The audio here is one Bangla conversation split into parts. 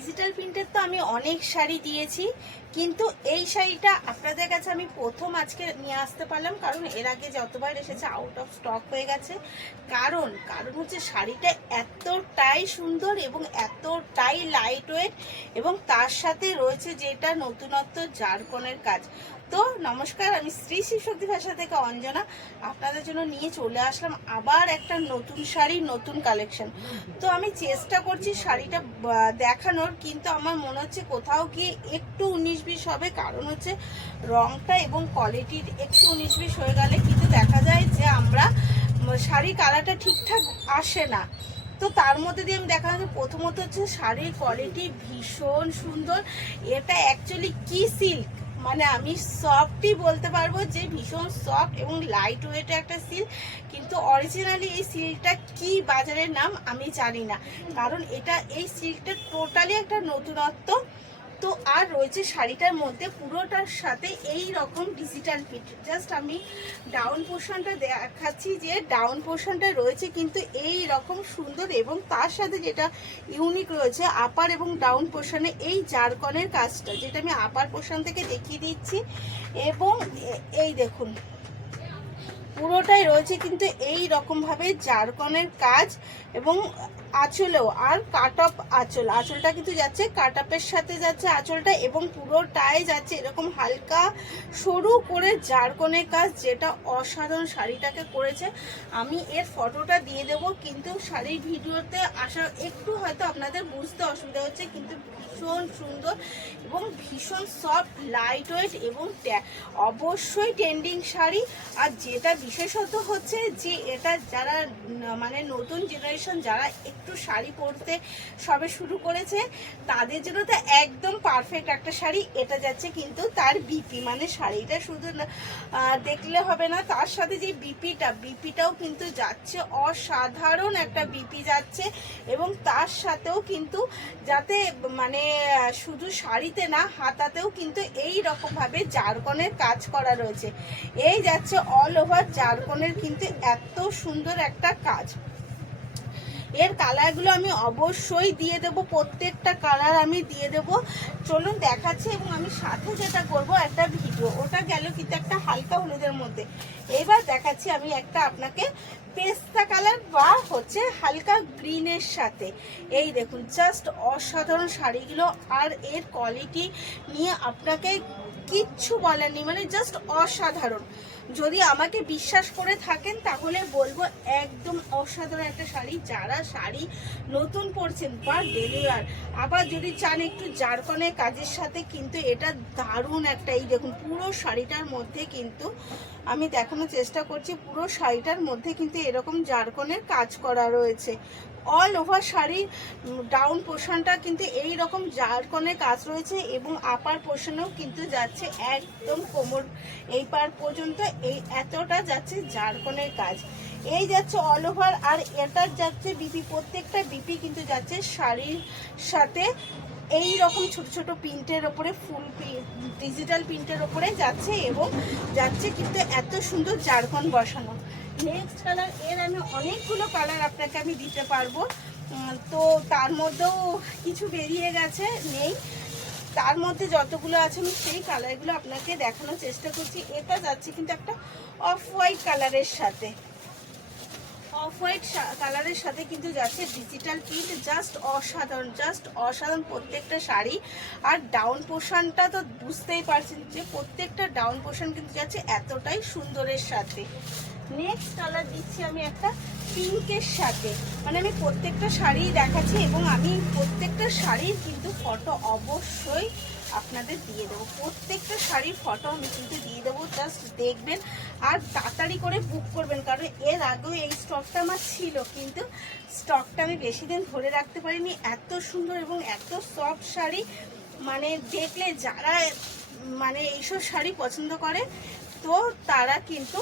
ডিজিটাল প্রিন্টের তো আমি অনেক শাড়ি দিয়েছি, কিন্তু এই শাড়িটা আপনাদের কাছে আমি প্রথম আজকে নিয়ে আসতে পারলাম, কারণ এর আগে যতবার এসেছে আউট অফ স্টক হয়ে গেছে। কারণ হচ্ছে শাড়িটা এতটাই সুন্দর এবং এতটাই লাইট ওয়েট, এবং তার সাথে রয়েছে যেটা নতুনত্ব জারকনের কাজ। তো নমস্কার, আমি শ্রী শিবশক্তি ভাষা থেকে অঞ্জনা আপনাদের জন্য নিয়ে চলে আসলাম আবার একটা নতুন শাড়ি, নতুন কালেকশন। তো আমি চেষ্টা করছি শাড়িটা দেখানোর, কিন্তু আমার মনে হচ্ছে কোথাও গিয়ে একটু 19-20 হবে, কারণ হচ্ছে রংটা এবং কোয়ালিটির একটু 19-20 হয়ে গেলে কিন্তু দেখা যায় যে আমরা শাড়ির কালারটা ঠিকঠাক আসে না। তো তার মধ্যে দিয়ে আমি দেখানো, প্রথমত হচ্ছে শাড়ির কোয়ালিটি ভীষণ সুন্দর। এটা অ্যাকচুয়ালি কি সিল্ক, মানে আমি সফটই বলতে পারবো যে ভীষণ সফট এবং লাইট ওয়েটে একটা সিল্ক, কিন্তু অরিজিনালি এই সিল্কটা কি বাজারের নাম আমি জানি না, কারণ এটা এই সিল্কটা টোটালি একটা নতুনত্ব। তো আর রয়েছে শাড়িটার মধ্যে পুরোটার সাথে এই রকম ডিজিটাল প্রিন্ট। জাস্ট আমি ডাউন পোর্শনটা দেখাচ্ছি, যে ডাউন পোর্শনটা রয়েছে কিন্তু এই রকম সুন্দর, এবং তার সাথে যেটা ইউনিক রয়েছে আপার এবং ডাউন পোর্শনে এই জারকনের কাজটা, যেটা আমি আপার পোর্শন থেকে দেখিয়ে দিচ্ছি। এবং এই দেখুন পুরোটাই রয়েছে কিন্তু এই রকমভাবে জারকনের কাজ, এবং আঁচলেও আর কাট অফ আঁচলটা কিন্তু যাচ্ছে কাট আপের সাথে যাচ্ছে আঁচলটা, এবং পুরোটাই যাচ্ছে এরকম হালকা সরু করে জারকনের কাজ, যেটা অসাধারণ শাড়িটাকে করেছে। আমি এর ফটোটা দিয়ে দেব, কিন্তু শাড়ির ভিডিওতে আসা একটু হয়তো আপনাদের বুঝতে অসুবিধা হচ্ছে, কিন্তু ভীষণ সুন্দর এবং ভীষণ সফট, লাইট ওয়েট, এবং অবশ্যই ট্রেন্ডিং শাড়ি। আর যেটা বিশেষত হচ্ছে যে এটা যারা মানে নতুন জেনারেশন, যারা একটু শাড়ি পরতে সবে শুরু করেছে, তাদের জন্য তো একদম পারফেক্ট একটা শাড়ি। এটা যাচ্ছে কিন্তু তার বিপি, মানে শাড়িটা শুধু দেখলে হবে না, তার সাথে যে বিপিটাও কিন্তু যাচ্ছে, অসাধারণ একটা বিপি যাচ্ছে। এবং তার সাথেও কিন্তু যাতে মানে শুধু শাড়িতে না, হাতাতেও কিন্তু এই রকম ভাবে জারকনের কাজ করা রয়েছে। এই যাচ্ছে অল ওভার জারকনের কিন্তু এত সুন্দর একটা কাজ। এর কালারগুলো আমি অবশ্যই দিয়ে দেব, প্রত্যেকটা কালার আমি দিয়ে দেব। চলুন দেখাচ্ছি, এবং আমি সাথে যেটা করব একটা ভিডিও, ওটা গেল কিন্তু একটা হালকা হলুদের মধ্যে। এবার দেখাচ্ছি আমি একটা আপনাকে পেস্তা কালার বা হচ্ছে হালকা গ্রিনের সাথে। এই দেখুন জাস্ট অসাধারণ শাড়িগুলো, আর এর কোয়ালিটি নিয়ে আপনাকে কিচ্ছু বলার নেই, মানে জাস্ট অসাধারণ। যদি আমাকে বিশ্বাস করে থাকেন তাহলে বলবো একদম অসাধারণ একটা শাড়ি। যারা শাড়ি নতুন পরছেন বা ডেলি ওয়্যার, আবার যদি চান একটু জারকনের কাজের সাথে, কিন্তু এটা দারুণ একটা, এই দেখুন পুরো শাড়িটার মধ্যে কিন্তু আমি দেখানোর চেষ্টা করছি, পুরো শাড়িটার মধ্যে কিন্তু এরকম জারকনের কাজ করা রয়েছে। অল ওভার শাড়ির ডাউন পোর্শনটা কিন্তু এই রকম জারকনের কাজ রয়েছে, এবং আপার পোর্শনেও কিন্তু যাচ্ছে একদম কোমর এই পার পর্যন্ত, এই এতটা যাচ্ছে জারকনের কাজ। এই যাচ্ছে অল ওভার, আর এটার যাচ্ছে বিপি, প্রত্যেকটা বিপি কিন্তু যাচ্ছে শাড়ির সাথে এই রকম ছোট ছোট প্রিন্টের ওপরে, ফুল ডিজিটাল প্রিন্টের ওপরে যাচ্ছে, এবং যাচ্ছে কিন্তু এত সুন্দর জারকন বসানো। নেক্সট কালার, এর আমি অনেকগুলো কালার আপনাকে আমি দিতে পারবো, তো তার মধ্যেও কিছু বেরিয়ে গেছে, নেই, তার মধ্যে যতগুলো আছে আমি সেই কালারগুলো আপনাকে দেখানোর চেষ্টা করছি। এটা যাচ্ছে কিন্তু একটা অফ হোয়াইট কালারের সাথে, অফ হোয়াইট কালারের সাথে কিন্তু যাচ্ছে ডিজিটাল প্রিন্ট, জাস্ট অসাধারণ প্রত্যেকটা শাড়ি। আর ডাউন পোর্শনটা তো বুঝতেই পারছেন যে প্রত্যেকটা ডাউন পোর্শন কিন্তু যাচ্ছে এতটাই সুন্দরের সাথে। নেক্সট কালার দিচ্ছি আমি একটা পিঙ্কের সাথে, মানে আমি প্রত্যেকটা শাড়ি দেখাচ্ছি, এবং আমি প্রত্যেকটা শাড়ির কিন্তু ফটো অবশ্যই আপনাদের দিয়ে দেবো, প্রত্যেকটা শাড়ির ফটো আমি কিন্তু দিয়ে দেবো, জাস্ট দেখবেন আর তাড়াতাড়ি করে বুক করবেন, কারণ এর আগেও এই স্টকটা আমার ছিল, কিন্তু স্টকটা আমি বেশি দিন ধরে রাখতে পারিনি। এত সুন্দর এবং এত সফট শাড়ি, মানে দেখলে যারা মানে এইসব শাড়ি পছন্দ করে, তো তারা কিন্তু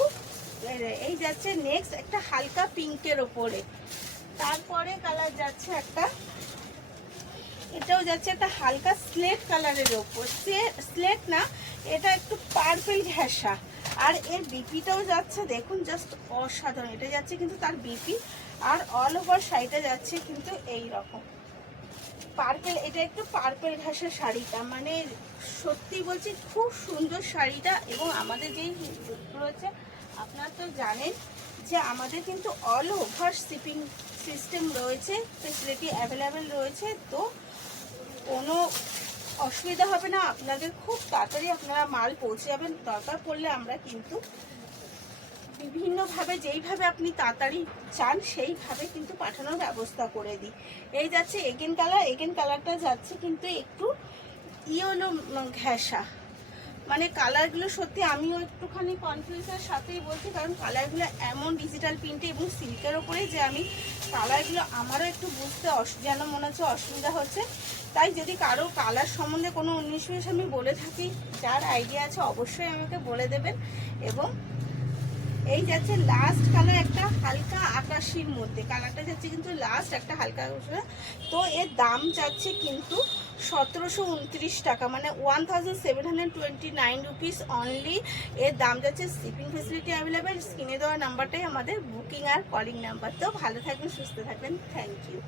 এই যাচ্ছে নেক্সট একটা হালকা পিঙ্কের ওপরে। তারপরে কালার যাচ্ছে একটা, এটাও যাচ্ছে একটা হালকা স্লেট কালারের ওপর, স্লেট না, এটা একটু পার্পল ঘেঁষা, আর এর বিপিটাও যাচ্ছে দেখুন জাস্ট অসাধারণ। এটা যাচ্ছে কিন্তু তার বিপি, আর অল ওভার শাড়িটা যাচ্ছে কিন্তু এই রকম পার্পেল, এটা একটু পার্পেল ঘাসের শাড়িটা, মানে সত্যি বলছি খুব সুন্দর শাড়িটা। এবং আমাদের যেই রয়েছে আপনারা তো জানেন যে আমাদের কিন্তু অল ওভার শিপিং সিস্টেম রয়েছে, ফেসিলিটি অ্যাভেলেবেল রয়েছে, তো কোনো অসুবিধা হবে না আপনাদের। খুব তাড়াতাড়ি আপনারা মাল পৌঁছে যাবেন। দরকার পড়লে আমরা কিন্তু বিভিন্নভাবে যেইভাবে আপনি তাড়াতাড়ি চান সেইভাবে কিন্তু পাঠানোর ব্যবস্থা করে দিই। এই যাচ্ছে এগেন কালার, এগেন কালারটা যাচ্ছে কিন্তু একটু ইয়েলো ঘেঁষা, মানে কালারগুলো সত্যি আমিও একটুখানি কনফিউজের সাথেই বলছি, কারণ কালারগুলো এমন ডিজিটাল প্রিন্টে এবং সিল্কের ওপরে যে আমি কালারগুলো আমারও একটু বুঝতে যেন মনে হচ্ছে অসুবিধা হচ্ছে। তাই যদি কারো কালার সম্বন্ধে কোনো 19-20 আমি বলে থাকি, যার আইডিয়া আছে অবশ্যই আমাকে বলে দেবেন। এবং এই যাচ্ছে লাস্ট কালার একটা হালকা আকাশির মধ্যে, কালারটা যাচ্ছে কিন্তু লাস্ট একটা হালকা আকাশি। তো এর দাম যাচ্ছে কিন্তু 1729 টাকা, মানে 1729 রুপিস অনলি এর দাম যাচ্ছে। Shipping facility available. স্ক্রিনে দেওয়া নাম্বারটাই আমাদের বুকিং আর কলিং নাম্বার। তো ভালো থাকবেন, সুস্থ থাকবেন, থ্যাংক ইউ।